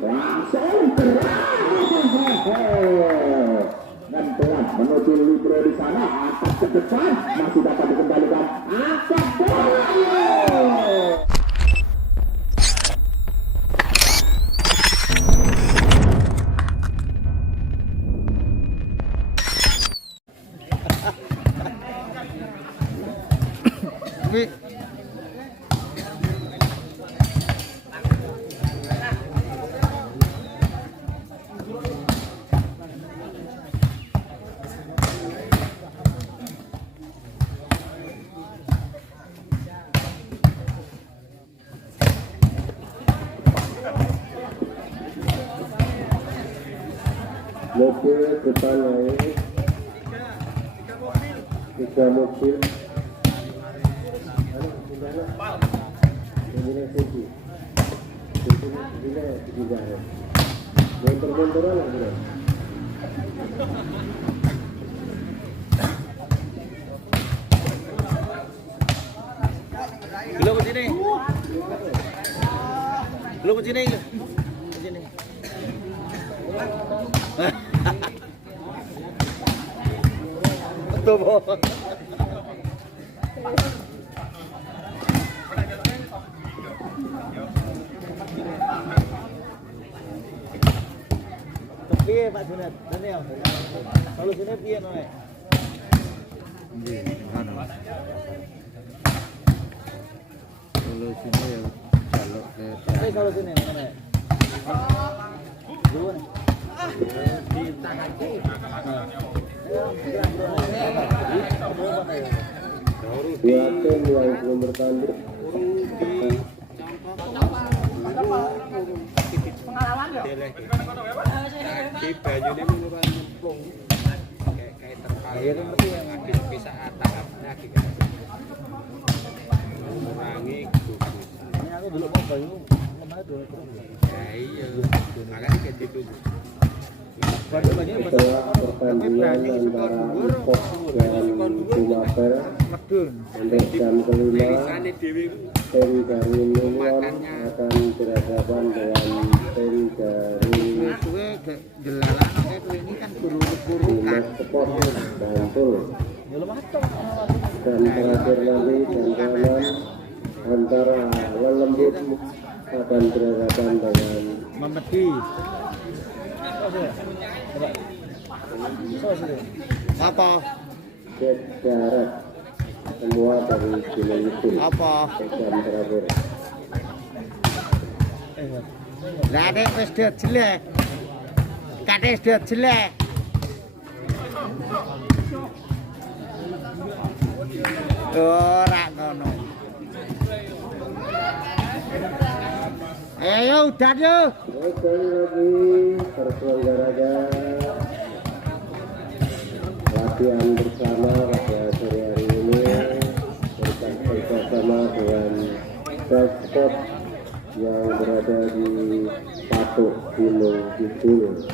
langsung dan pelan menuju libero di sana, angkat ke depan masih dapat dikembalikan, angkat bola. Mobil depan naik, 3 mobil. Motor-motoran lah bro. Belum ke sini. Belum ke sini. Ke sini. Betul, Bo. Piye Pak Junat? Daniel. Solusine piye to, Nek? Nggih, ngono. Solusine ya jaluk ke. Oke, solusine ngene. Dua. Ditangake. Dua tim yang belum bertanding. Pengalaman ya? Di banyune ngono kan nyemplung. Kayak terkait mesti yang habis bisa atap-atapnya gitu. Mengurangi gugus. Ini aku dulu mau banyu lemah dulu terus. Ya iya. Makanya kayak gitu. Setelah pertandingan antara Impok dan Sumaper untuk jam kelima, tim dari Nungon akan berhadapan dengan tim dari Dinas Sport Bantul. Dan terakhir nanti jam 6 antara Lelembut akan berhadapan dengan Memedi. Apa? Jack Darat. Semua dari Gunung itu. Apa? Jam terakhir. Lah nek wis jelek. Kate wis jelek. Ora ngono. Ayo udan yo. Sekali lagi terselenggaranya latihan bersama pada sore hari ini bersama dengan spot yang berada di Patok Gunung Kidul.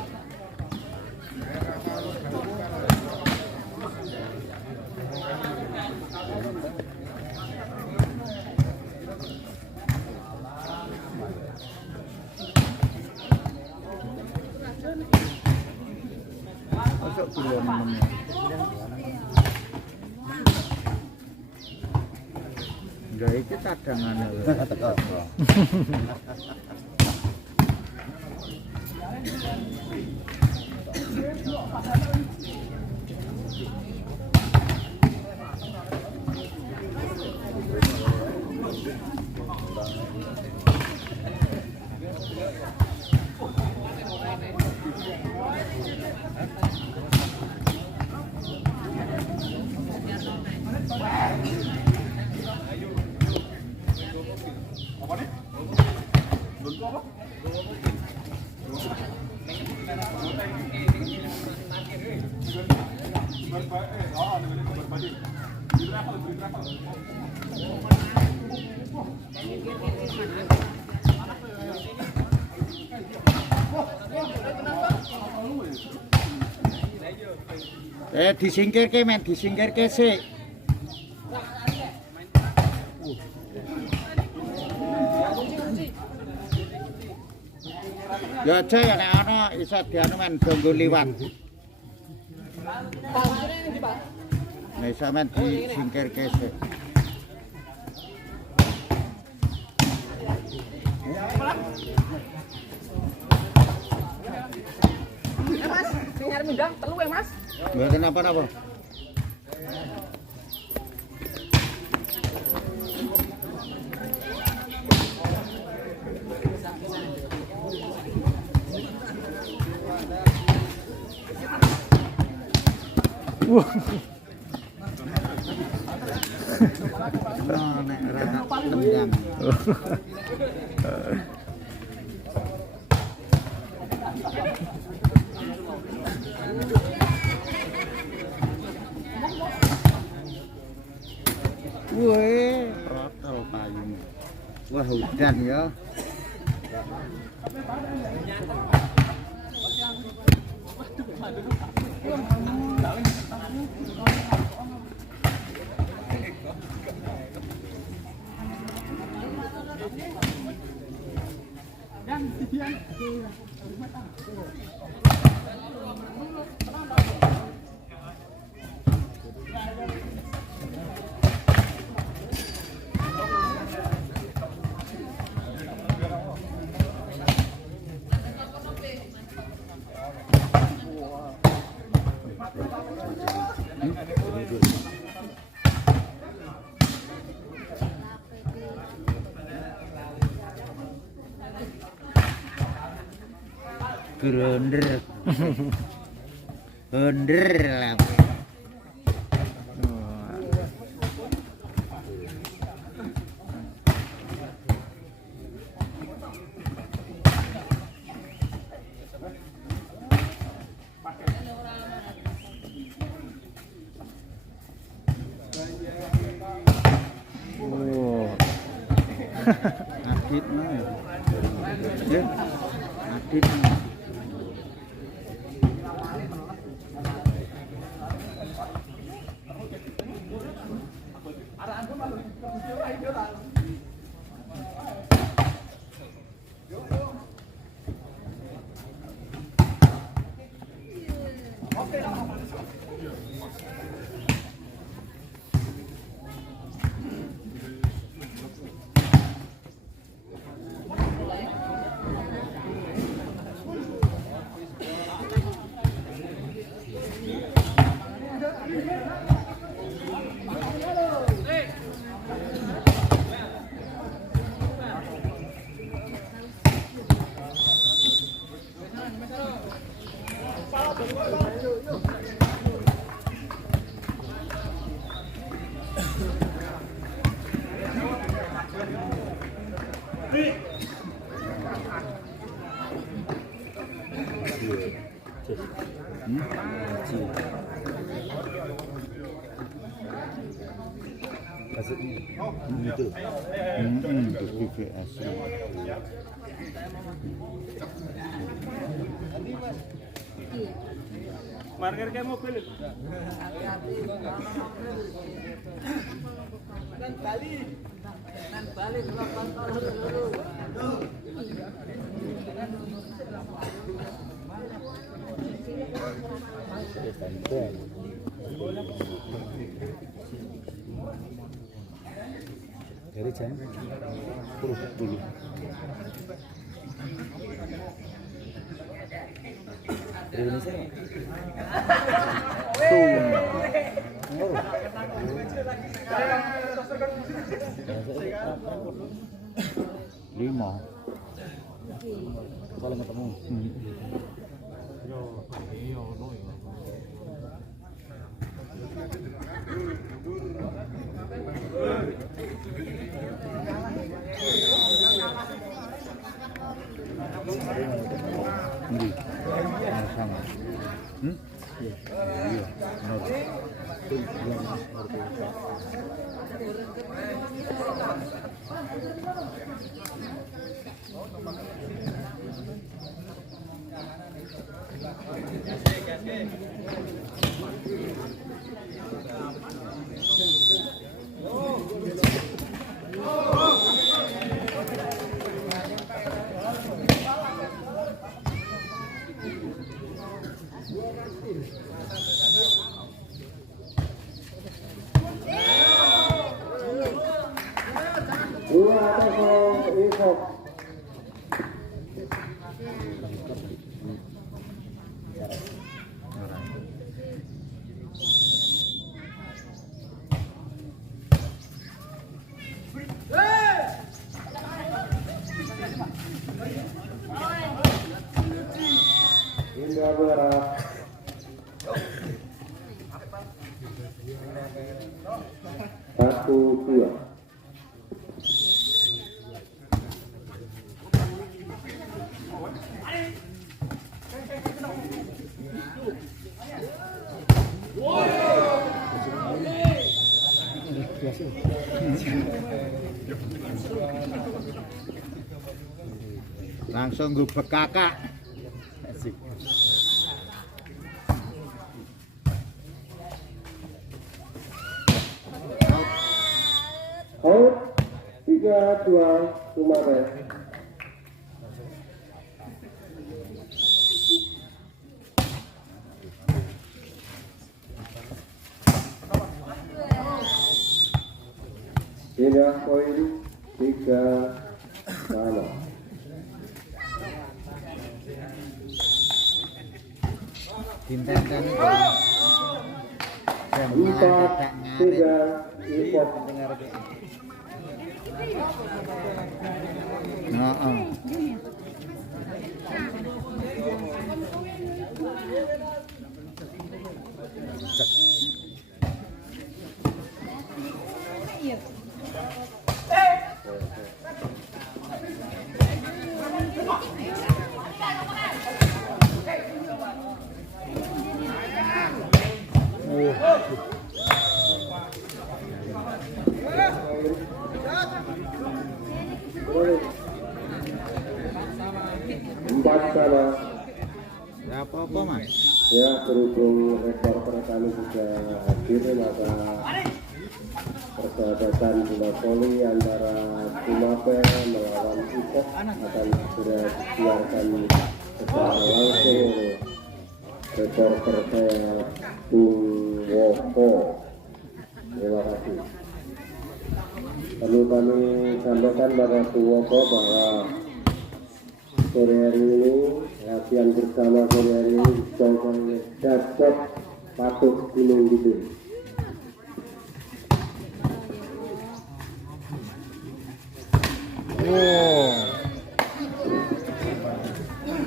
Masuk dulu namanya. Enggak iki cadangane lho. Disingkirke men, disingkirke sik. Ya aja ya nek ana iso dianu men donggo liwat. Nek iso men disingkirke sik. Mas, sing arep mindang telu ya, Mas. Mboten apa-apa. Nah, nek ora tendang. Wih, protol payung. Wah, hujan ya. Grunder. Grunder lah. Adit mah. Ya. Adit mah. Marker kayak mobil. Dari jam 10. Indonesia. Lima. Saling ketemu. Sama. Iya. Iya. 1-2. Langsung gubek kakak. Asik. Out 3-2 Sumatera. Pindah poin 3-sama. Bintang-bintang 4-3 Ipop. Empat sama. Ya apa-apa mas. Ya, berhubung reporter kami juga hadir, maka persahabatan bola voli antara Sumatera melawan Ipop akan segera disiarkan secara langsung oleh reporter saya Bung Woko. Terima kasih. Perlu kami sampaikan pada Bung Woko bahwa sore hari ini latihan bersama sore hari ini dicontoh oleh Daspot Patuk Gunung Kidul.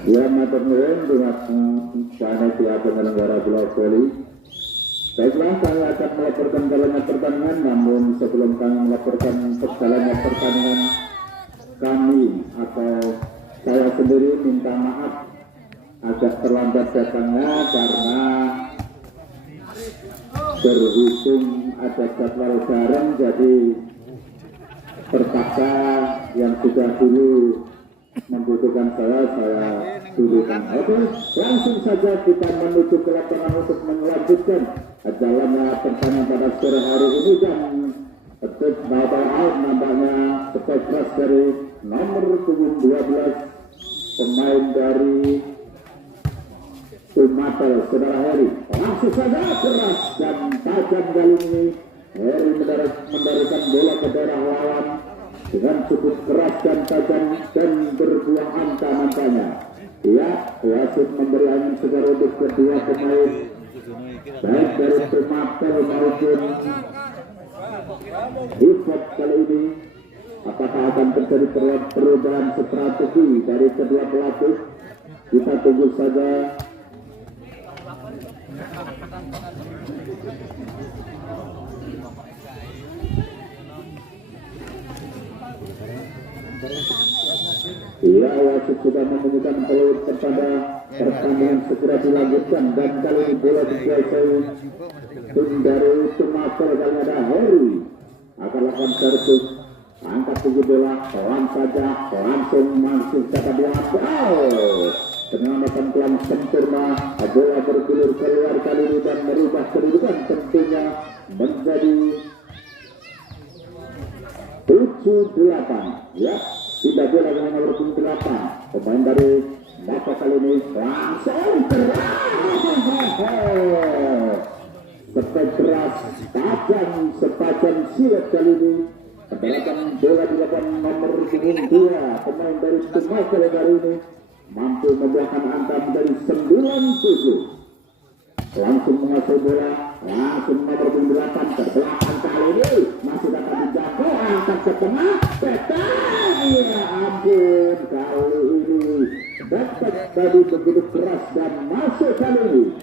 Ya, matur nuwun dengan panitia penyelenggara bola voli. Baiklah, saya akan melaporkan jalannya pertandingan, namun sebelum kami melaporkan jalannya pertandingan, kami atau saya sendiri minta maaf agak terlambat datangnya karena berhubung ada jadwal bareng, jadi terpaksa yang sudah dulu membutuhkan saya dulukan. Oke, langsung saja kita menuju ke lapangan untuk melanjutkan jalannya pertandingan pada sore hari ini, dan petik bawah out nampaknya cepat keras dari nomor punggung 12 pemain dari Sumatera, saudara Heri. Langsung saja keras dan tajam kali ini Heri mendarikan bola ke daerah lawan dengan cukup keras dan tajam dan berbuah angka nampaknya. Ya, wasit memberi angin segar untuk kedua pemain baik dari Sumatera maupun Ipop kali ini. Apakah akan terjadi perubahan strategi dari kedua pelatih? Kita tunggu saja. Iya, wasit sudah menemukan peluit kepada pertandingan segera dilanjutkan, dan kali ini bola dikuasai tim dari Sumatera. Kali ada Heri akan lakukan servis, angkat tinggi bola, pelan saja, langsung masuk dapat diambil. Penyelamatan pelan sempurna, bola bergulir keluar kali ini dan merubah kedudukan tentunya menjadi 7-8. Ya, tidak bola dengan nomor 8 pemain dari Bapak kali ini langsung keras, keras tajam sepadan silat kali ini. Pendalaman bola di depan nomor 2 pemain dari Sumatera kali ini mampu membuahkan angka menjadi 9-7. Langsung menguasai bola, langsung nomor 8 terbelakang kali ini masih dapat dijangkau, angkat ke tengah, petang. Ya ampun, kali ini dapat tadi begitu keras dan masuk kali ini.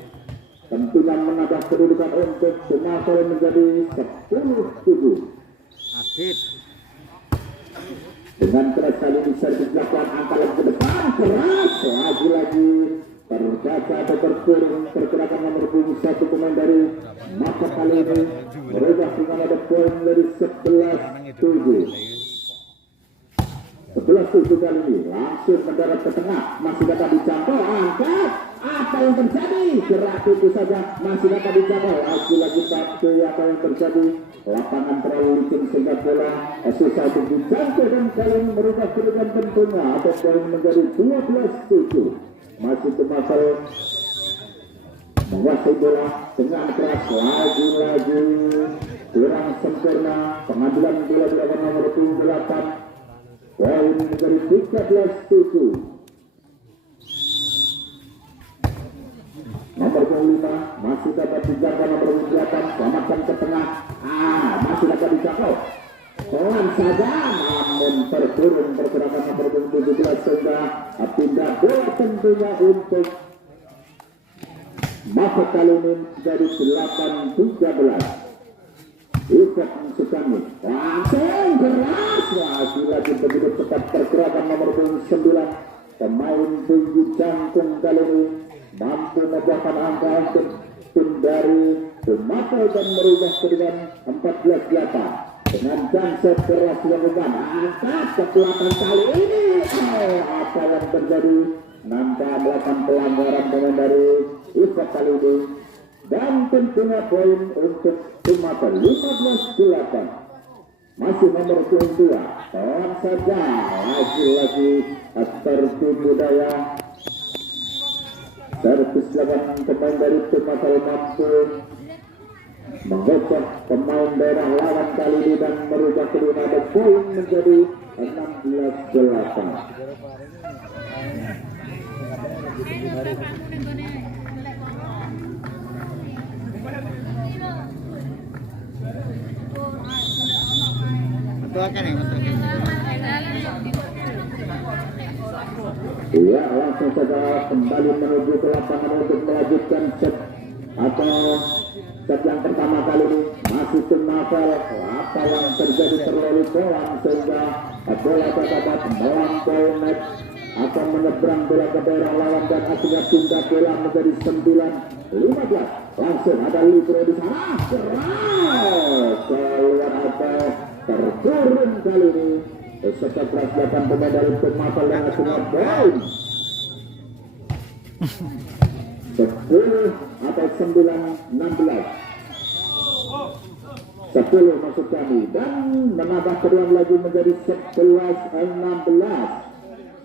tentunya menambah kedudukan untuk Sumatera menjadi 10-7. Adit. Dengan keras kali ini servis dilakukan angka lagi ke depan, keras lagi-lagi terbaca atau terkurung pergerakan nomor punggung 1 pemain dari maka kali ini merubah dengan ada poin dari 11-7. 11-7 kali ini langsung mendarat ke tengah, masih dapat dijangkau, angkat, apa yang terjadi? Gerak itu saja masih dapat dijangkau, lagi-lagi tapi apa yang terjadi? Lapangan terlalu licin sehingga bola susah untuk dijangkau dan kali ini merubah kedudukan tentunya atau poin menjadi 12-7. Masih Sumatera menguasai bola dengan keras, lagi-lagi kurang sempurna pengambilan bola dilakukan nomor 28. Poin menjadi 13-7. Nomor 5 masih dapat dijangkau nomor 8, selamatkan ke tengah. Masih dapat dijangkau. Pelan saja, namun terkurung pergerakan nomor 17 sehingga pindah bola tentunya untuk masa kali ini menjadi 8-13. Ikut Sukami langsung keras, lagi-lagi begitu cepat pergerakan nomor 9 pemain tinggi jangkung kali ini mampu membuahkan angka untuk tim dari Sumatera dan merubah dengan 14-8 dengan janset keras dilakukan angkat kekuatan kali ini. Apa yang terjadi? Nampak melakukan pelanggaran pemain dari Ikut kali ini dan tentunya poin untuk Sumatera 15-8. Masih nomor 22 pelan saja, lagi-lagi tertipu daya servis lawan pemain dari Sumatera mampu menggocek pemain daerah lawan kali ini dan merubah kedua ada poin menjadi 16-8. Iya, langsung saja kembali menuju ke lapangan untuk melanjutkan set atau set yang pertama kali ini. Masih tim Navel, apa yang terjadi terlalu pelan sehingga bola dapat melampaui net akan menyeberang bola ke daerah lawan dan akhirnya pindah bola menjadi 9-15. Langsung ada Libro di sana, keras keluar atau terkurung kali ini. Setelah perasiakan pemain dari Sumatera yang akhirnya poin 10 atau 9-16. 10 maksud kami dan menambah kedua lagi menjadi 11-16.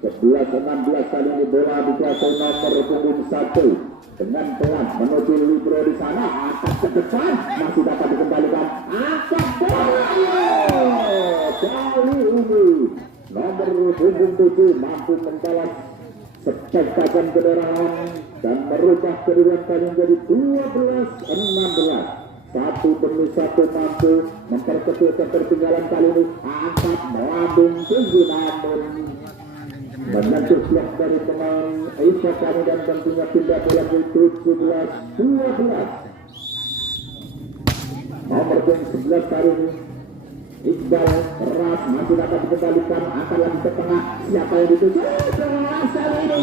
11-16 kali ini bola dikuasai nomor punggung 1 dengan pelan menuju Libro di sana, angkat ke depan masih dapat dikembalikan, angkat bola kali ini nomor punggung 7 mampu membalas sepetakan kendaraan dan merubah kedudukan kali menjadi 12-16. Satu demi satu mampu memperkecil ketertinggalan kali ini, angkat melambung tinggi namun menyentuh blok dari pemain Aisyah kami dan tentunya pindah bola ke 17-12. Nomor 11 kali ini Iqbal keras masih dapat dikembalikan, akan lagi ke tengah, siapa yang dituju keras kali ini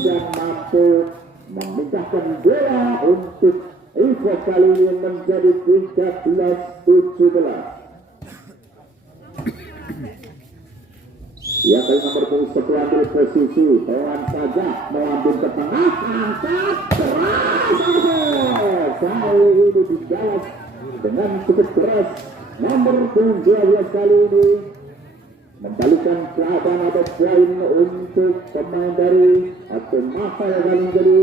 dan mampu memindahkan bola untuk Iqbal kali ini menjadi 13-17. Ya, kali nomor 10 ambil posisi, pelan saja melambung ke tengah, angkat keras, kali ini dijalas dengan cukup keras. Nomor 12 kali ini membalikan keadaan atau poin untuk pemain dari atau masa yang kali menjadi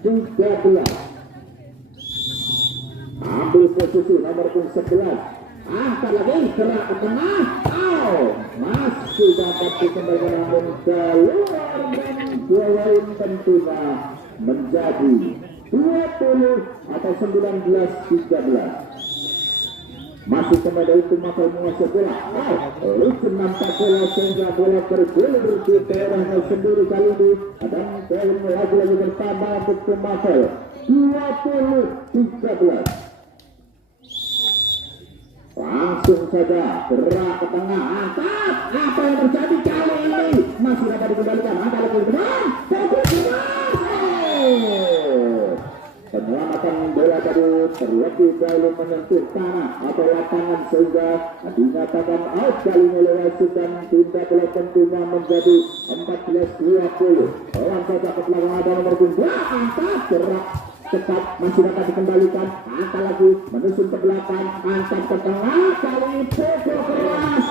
18-13. Ambil posisi nomor 11, angkat lagi, gerak ke tengah, masih dapat dikembalikan namun keluar dan poin tentunya menjadi 20 atau 19-13. masih kembali itu maka menguasai bola. Licin nampak bola sehingga bola bergulir di daerahnya sendiri kali ini. Dan poin lagi bertambah untuk Tumakel 20-13. Langsung saja gerak ke tengah, angkat. Apa yang terjadi kali ini? Masih dapat dikembalikan. Angkat lagi ke depan. Penyelamatan bola tadi terlebih dahulu menyentuh tanah atau lapangan sehingga dinyatakan out kali ini oleh wasit dan tindak bola tentunya menjadi 14-20. Lawan saja ke belakang ada nomor 2, angkat gerak cepat masih dapat dikembalikan, angkat lagi menyusun ke belakang, angkat ke tengah, kali ini pukul keras.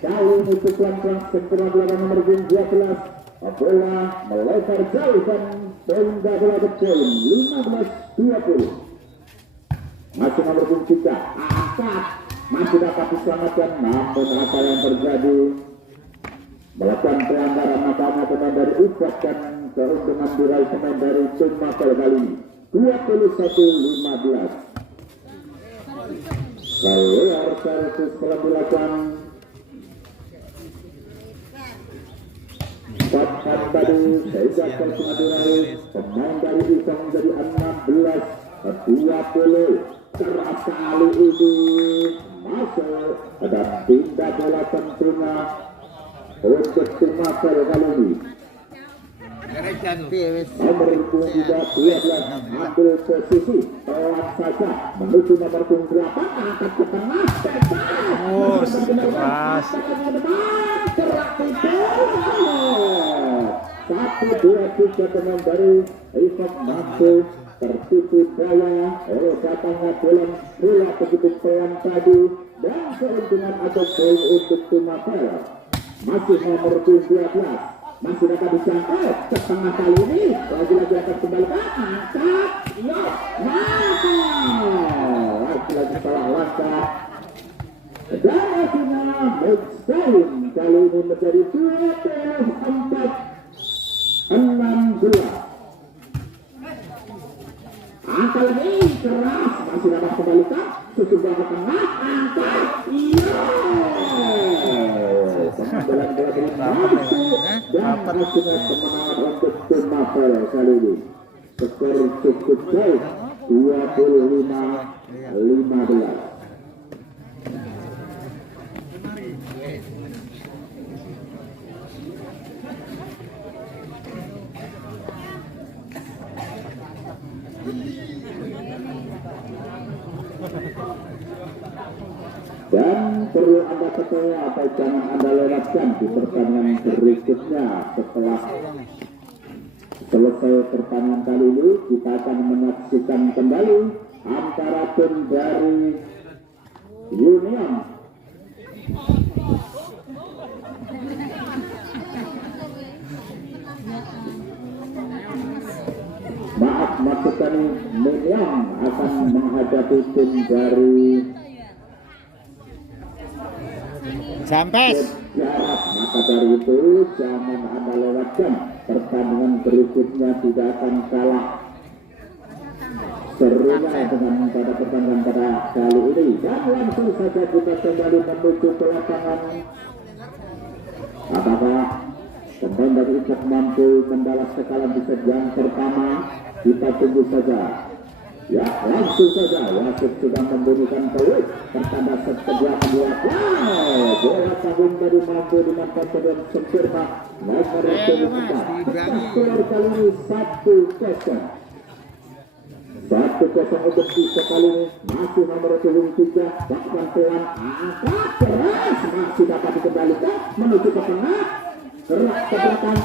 Kali ini pukulan keras sempurna belakang nomor 12. Bola melebar jauh dan tenda bola ke poin 15-20. Masih nomor 3, angkat masih dapat diselamatkan, namun apa yang terjadi melakukan pelanggaran, makanya pemain dari Ufak dan keuntungan diraih pemain dari Tumakel kali ini 21-15. Keluar servis telah dilakukan. Papan tadi sehingga keuntungan diraih pemain dari Ufak menjadi 16-20. Keras kali ini masuk dan tindak bola tentunya untuk Tumakel kali ini. Nomor 12 ambil posisi pelan saja menuju nomor 8, angkat ke tengah, keras gerak itu 1-2-3 pemain dari Ifat mampu tertipu daya oleh datangnya bola begitu pelan tadi dan keuntungan atau poin untuk Tumakel. Masih nomor 12 masih dapat dijangkau ke tengah kali ini, lagi-lagi akan kembali angkat, lagi salah langkah dan akhirnya Mixdown kali ini menjadi 24-16. Angkat lagi keras, masih dapat kembalikan sesudah ke tengah, angkat, pengambilan bola dari masuk dan akhirnya kemenangan untuk Tumakel kali ini. Skor cukup jauh 25-15. Dan perlu Anda ketahui atau jangan Anda lewatkan di pertandingan berikutnya. Setelah selesai pertandingan kali ini, kita akan menyaksikan kembali antara tim dari Union maksudkan Union akan menghadapi tim dari Sampes. Maka dari itu jangan Anda lewatkan pertandingan berikutnya, tidak akan kalah serunya dengan pada pertandingan pada kali ini. Dan langsung saja kita kembali menuju ke lapangan. Apakah pemain dari Icak mampu membalas kekalahan di set yang pertama? Kita tunggu saja. Ya, langsung saja wasit sudah memberikan peluit pertanda set kedua. Bola tahun dari mampu dimanfaatkan dengan sempurna nomor 24. Skor kali ini 1-0. 1-0 untuk Isa kali ini. Masih nomor 23, bahkan pelan angkat keras, masih dapat dikembalikan menuju ke tengah, gerak ke belakang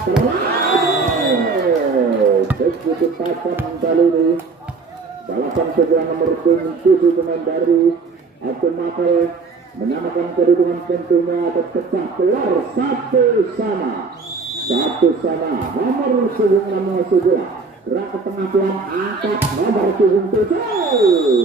begitu tajam kali ini. Balasan segera nomor 7 pemain dari Tumakel menyamakan kedudukan tentunya terpecah keluar satu sama nomor 16 gerak ke tengah pelan angkat nomor 7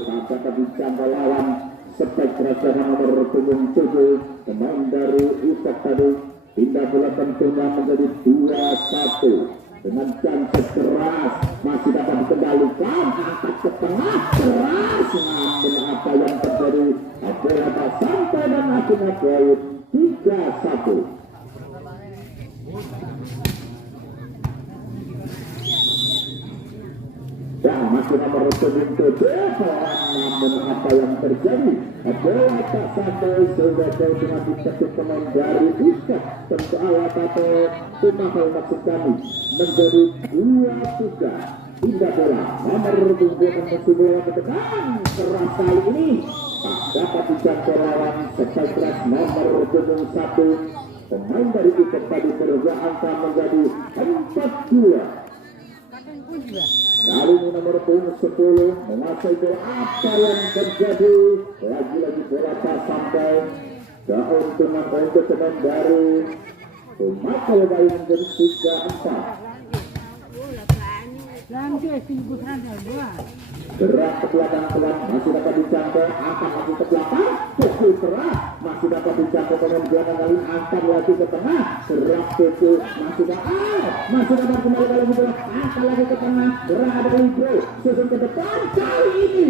tanpa terjangkau lawan spektra nomor 7 pemain dari Isak tadi. Pindah bola tentunya menjadi 2-1 dengan chance keras masih dapat dikendalikan, angkat ke tengah keras, namun apa yang terjadi bola tak sampai dan akhirnya poin 3-1. Dan masih nomor 7 namun apa yang terjadi? Bola tak sampai sehingga jauh dengan diketuk pemain dari Ikat tentu awal atau Tumakal maksud kami menjadi 2-3. Indah bola nomor 7 musuh bola ke depan keras kali ini tak dapat dijangkau lawan sepak keras nomor 71 pemain dari Ikat tadi berubah angka menjadi 4-2. Kali ini nomor 10 menguasai bola. Apa yang terjadi? Lagi-lagi bola tak sampai. Keuntungan untuk pemain dari Tumakal bayi menjadi 3-4. Gerak ke belakang pelan masih dapat dijangkau, angkat lagi ke belakang, pukul keras masih dapat dijangkau pemain belakang kali, angkat lagi ke tengah, gerak pukul masih dapat kembali lagi bola, angkat lagi ke tengah, gerak ada Libro, susun ke depan kali ini,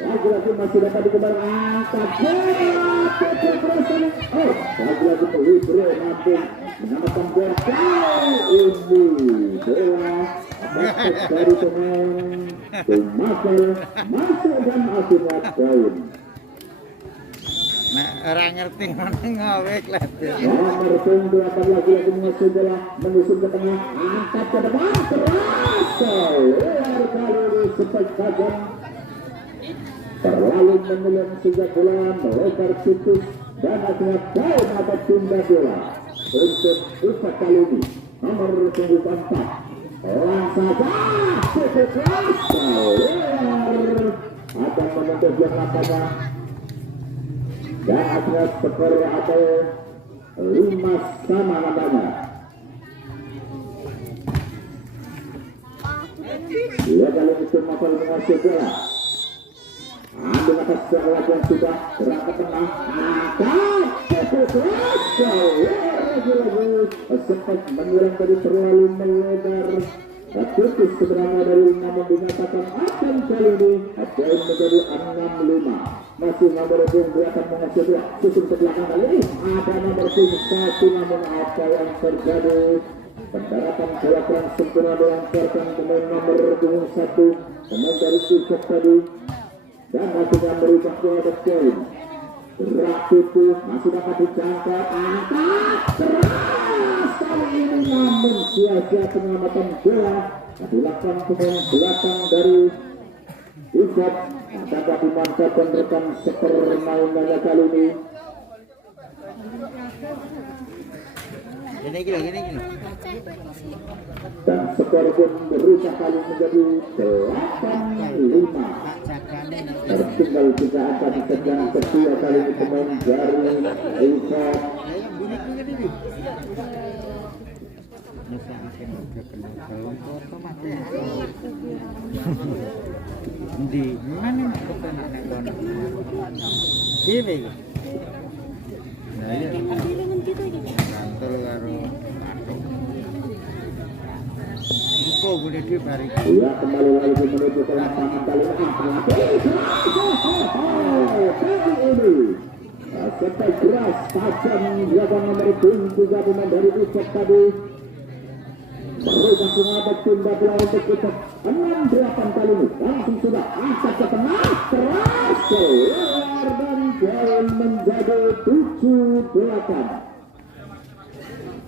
lagi-lagi masih dapat dikembali, angkat gerak pukul keras ini, lagi-lagi ke Libro mampu menyelamatkan bola kali ini, bola dari pemain Tumakal masuk dan akhirnya poin. Nah, orang ngerti mana ngawek lah. Nomor 7 akan lagi-lagi mengusung bola, menusuk ke tengah, angkat ke depan, keras keluar kali ini sepak saja. Terlalu menyelam sejak bola melebar situs dan akhirnya poin atau tunda bola untuk Ikat kali ini. Nomor 4 langsung saja cukup keras keluar akan menentu belakangnya dan akhirnya skor atau 5 sama namanya. Dia kali itu Tumakal menguasai bola, ambil atas bola yang sudah gerak ke tengah, angkat cukup keras keluar lagi-lagi sempat menyerang tadi terlalu melebar. Putus sebenarnya dari namun dinyatakan akan kali ini poin menjadi 6-5. Masih nomor 2 akan menghasil bola susun ke belakang kali ini ada nomor 1 namun apa yang terjadi? Pendaratan bola kurang sempurna dilancarkan pemain nomor 1 pemain dari Ikat tadi dan akhirnya merubah bola ke poin. Gerak itu masih dapat dijangkau, angkat keras kali ini namun sia-sia penyelamatan bola dilakukan pemain belakang dari Ikat akan dapat dimanfaatkan rekan sepermainannya kali ini. Gini. Dan skor pun berubah kali menjadi 8-5. Tertinggal 3 angka di tengah kedua kali ini pemain dari Ikat. Di mana kita nak kono? Ini. Nah, iya. Kantor karo Iku boleh dibari. Ia kembali lagi menuju ke lapangan kali ini. Sepak keras tajam dilakukan nomor 3 pemain dari Ikat tadi. Merubah pengabat tunda bola untuk Ikat 6-8 kali ini. Langsung sudah angkat ke tengah keras keluar dan poin menjadi 7-8.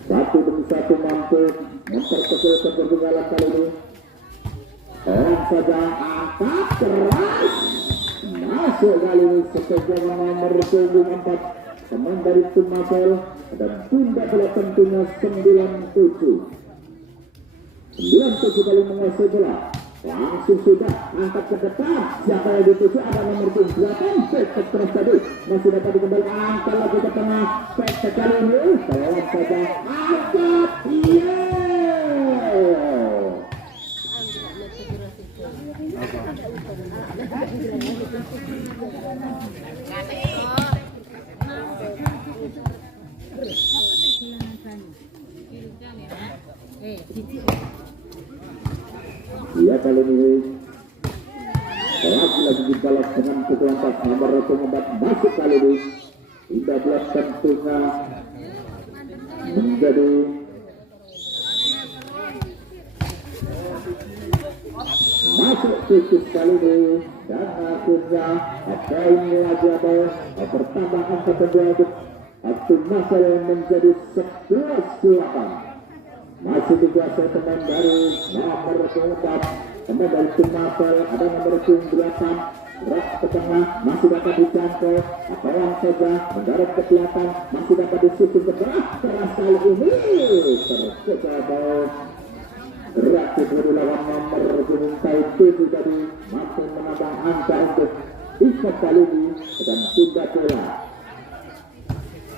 Satu demi satu mampu memperkecil ketertinggalan kali ini. Orang saja angkat keras masuk kali ini sesuai nomor 4 pemain dari Tumakal dan tunda bola tentunya 97 kali menguasai bola. Langsung sudah angkat ke depan. Siapa yang dituju ada nomor 8 Pek terus tadi masih dapat dikembali angkat lagi ke tengah. Pek kali ini kalau saja angkat Iya kali ini lagi dibalas dengan pukulan pas nomor pengumpat masuk kali ini 13 tentunya menjadi masuk khusus kali ini dan akhirnya poin lagi ada bertambah angka penjaga waktu masa yang menjadi 11-8 masih dikuasai pemain dari nomor pengumpat pemain dari tim Marvel ada nomor 8 gerak ke tengah masih dapat dijangkau apaan saja mendarat ke belakang masih dapat disusun ke tengah keras kali ini terkejar gerak ke lawan nomor pengumpai 7 tadi mampu menambah angka untuk ikut kali ini dan tunda bola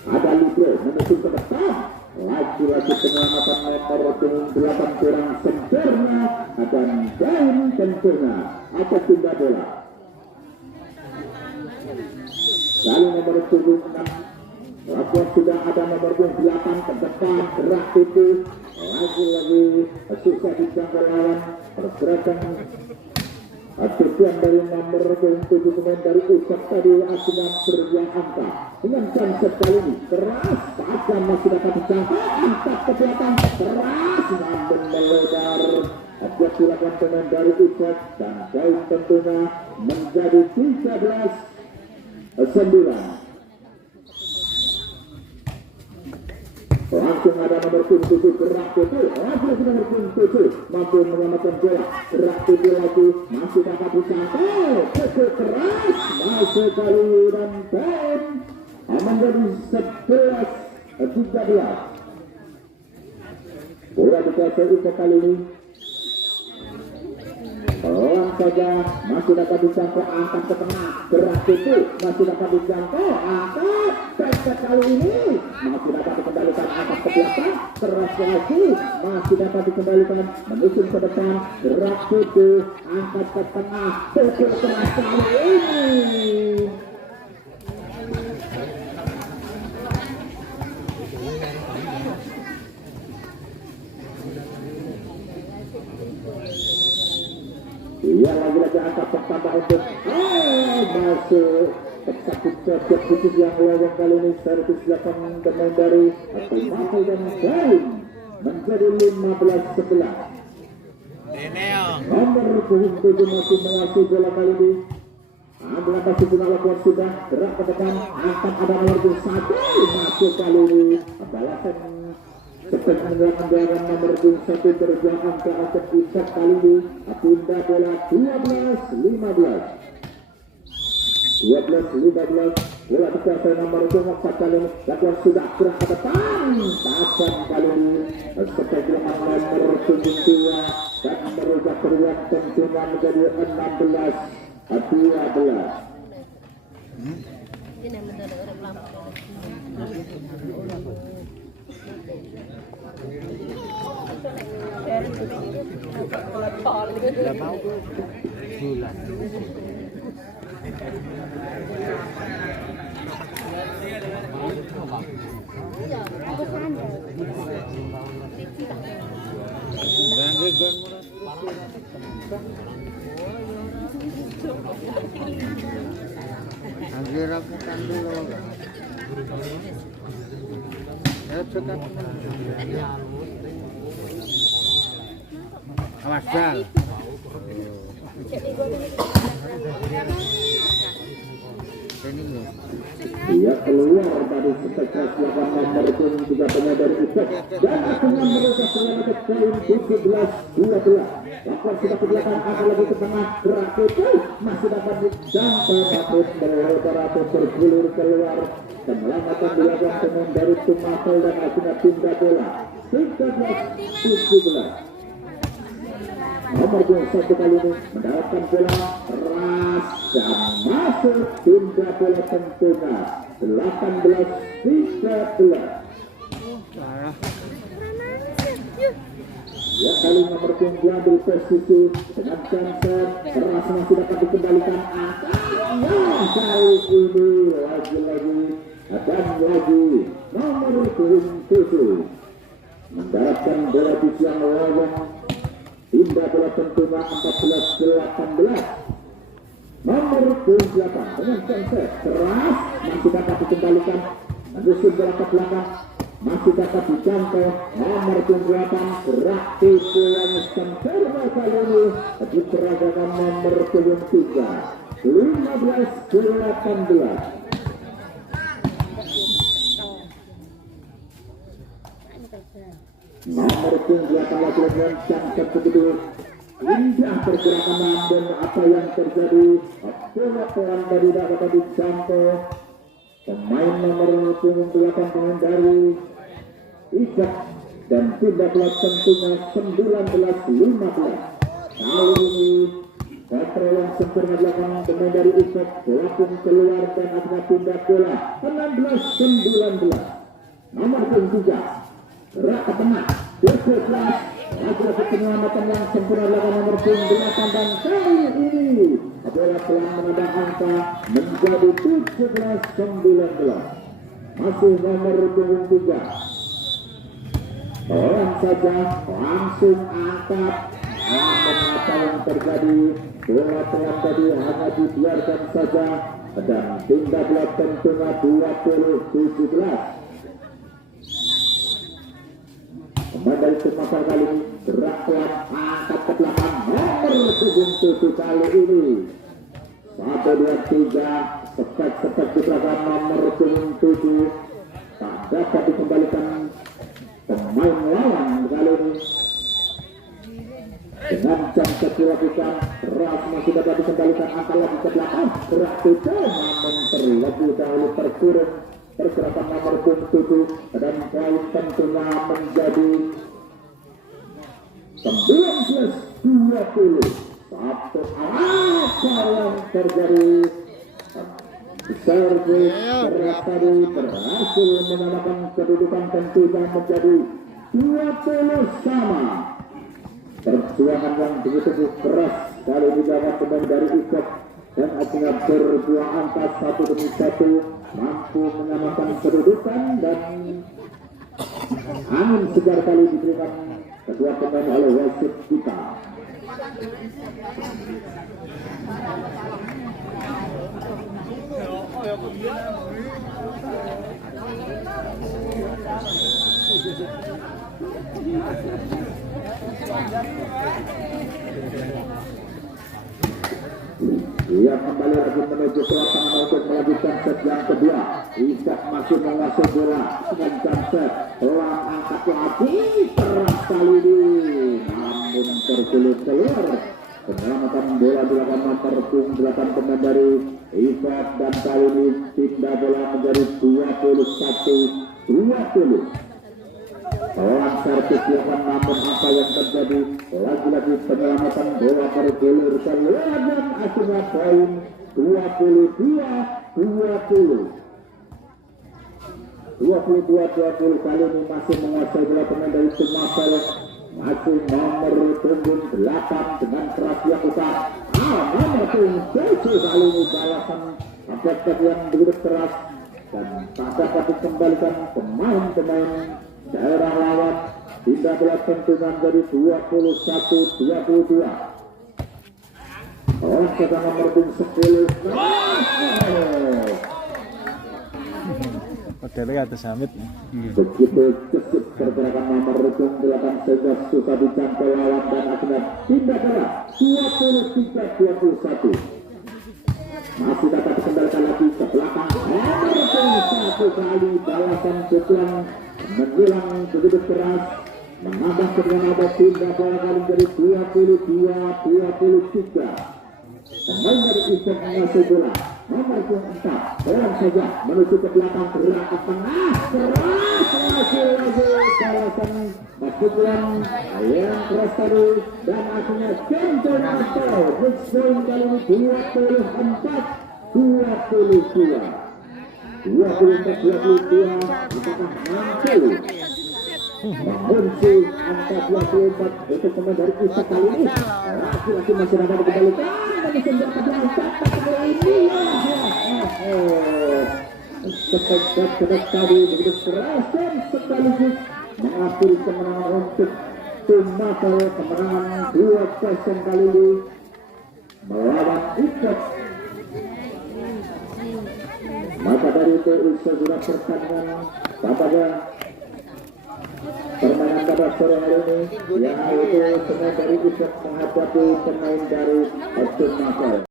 ada Libro menuju ke depan lagi-lagi penyelamatan nomor 8 kurang sempurna dan daun sempurna atau tunda bola lalu nomor 76 lakukan sudah ada nomor 8 ke depan gerak itu lagi-lagi susah dijangkau lawan pergerakan tujuan dari nomor 7 pemain dari Usap tadi akhirnya berbuah angka dengan konsep kali ini keras tajam masih dapat dijangkau angkat ke belakang keras namun melebar objek dilakukan pemain dari Usap dan jauh tentunya menjadi 13-9 langsung ada nomor 7 gerak itu lagi nomor 7 mampu menyelamatkan bola gerak itu lagi masih dapat dijangkau pukul keras masuk kali dan poin menjadi 11-13 bola dikuasai untuk kali ini pelan saja masih dapat dijangkau angkat ke tengah gerak itu masih dapat dijangkau angkat pesek kali ini masih dapat dikembalikan angkat ke belakang keras lagi masih dapat dikembalikan menyusun ke depan gerak itu angkat ke tengah pukul keras kali ini iya lagi-lagi angka pertambah untuk masuk tepat cocok khusus yang lewat kali ini servis 8 pemain dari atau Marvel dan Daun menjadi 15-11 nomor 7 masih menguasai bola kali ini ambil pasti guna lakukan sudah gerak ke depan angkat ada nomor 1 masuk kali ini balasan seperti mengeluarkan nomor 1 berjuang angka untuk Usap kali ini tunda bola 12-15 bola dikuasai nomor 4 kali ini lakukan sudah gerak ke depan tajam kali ini seperti nomor 7 dan merubah peluang tentunya menjadi 16-12 Tidak mau bulan. Anggir aku kan dulu. Ya cekat. Awas bal. Ia keluar dari setelah nomor 3 pemain dari Usap dan akhirnya mereka selamat ke poin 17-12. Lakukan sudah ke belakang akan lagi ke tengah gerak itu masih dapat dijangkau tapi melebar atau bergulir keluar kemelamatan dilakukan pemain dari tim Marvel dan akhirnya tunda bola 13-17. Nomor 1 kali ini mendapatkan bola keras dan masuk tunda bola tentunya 18-13. Ya kali nomor 9 di posisi dengan center keras masih dapat dikembalikan angkanya kali ini lagi-lagi dan lagi nomor 7 mendapatkan bola di siang lowong. Tunda bola tentunya 14-18. 28 dengan konsep keras masih dapat dikembalikan menusuk bola ke belakang, masih dapat dijangkau nomor 28 gerak tipu yang sempurna kali ini diperagakan nomor 23 15-18. Nomor 28 lagi mengancam begitu indah pergerakan, namun apa yang terjadi bola pelan dari dapat dijangkau pemain nomor 28 menghindari Isak dan pindah bola tentunya 19-15. Kali ini kontrol yang sempurna dilakukan pemain dari Isak, bola pun keluar dan akhirnya pindah bola 16-19. Nomor 23 gerak ke tengah, berkelas lagi-lagi penyelamatan yang sempurna dilakukan nomor 28 dan kali ini bola pelan menambah angka menjadi 17-19. Masih nomor 23 orang saja langsung angkat, namun apa yang terjadi bola pelan tadi hanya dibiarkan saja dan tindak bola tentunya 20-17. Kembali dari Sumatera kali ini gerak pelan angkat ke belakang nomor 7 kali ini 1, 2, 3 sepet di belakang nomor 7 tak dapat dikembalikan pemain lawan kali ini dengan jam dilakukan keras masih dapat dikembalikan angka lagi ke belakang gerak tiga namun terlebih dahulu terkurung pergerakan nomor 7 dan poin tentunya menjadi 19-20. Satu apa yang terjadi servis keras tadi berhasil menambahkan kedudukan tentunya menjadi 20 sama. Perjuangan yang begitu keras kali didapat pemain dari Isak dan akhirnya berbuah angka 1-1 mampu menyamakan kedudukan dan angin segar kali diberikan kedua pemain oleh wasit kita. Ia kembali lagi menuju ke lapangan untuk melanjutkan set yang kedua. Isak masih menguasai bola dengan set pelan angkat lagi keras kali ini namun tersulut keluar. Penyelamatan bola dilakukan nomor 8 pemain dari Isak dan kali ini tindak bola menjadi 21-20. Pelan servis dilakukan namun apa yang terjadi lagi-lagi penyelamatan bola bergulir keluar dan akhirnya poin 22-20 kali ini masih menguasai bola pemain dari Sumatera masih nomor 8 dengan keras dilakukan nomor 7 kali ini balasan attack yang begitu keras dan tak dapat dikembalikan pemain-pemain daerah lawan. Tindak bola tentunya menjadi 21-22. Orang sedang nomor 10. Modelnya kata Samit. Begitu cepat pergerakan nomor 8 sehingga susah dijangkau lawan dan akhirnya tindak bola 23-21. Masih dapat dikembalikan lagi ke belakang. Nomor 1 kali balasan pukulan menjelang begitu keras menambah kedengaran ada tindak bola kali dari 22-23. Pemain dari Isak menguasai bola nomor 4 pelan saja menuju ke belakang gerak ke tengah keras lagi balasan pukulan yang keras tadi dan akhirnya centang atau poin kali ini 24-22. 24-22 apakah mampu mengunci angka 24 untuk pemain dari Isak kali ini. Laki-laki masih dapat dikembalikan dan senjata diangkat pada ini seperti tadi begitu keras dan sekaligus mengakhiri kemenangan untuk Sumatera. Kemenangan 2-0 kali ini melawan Isak Maka dari itu segera pertandingan pada permainan pada sore hari ini, yaitu semua dari Isok menghadapi pemain dari Tim Marvel.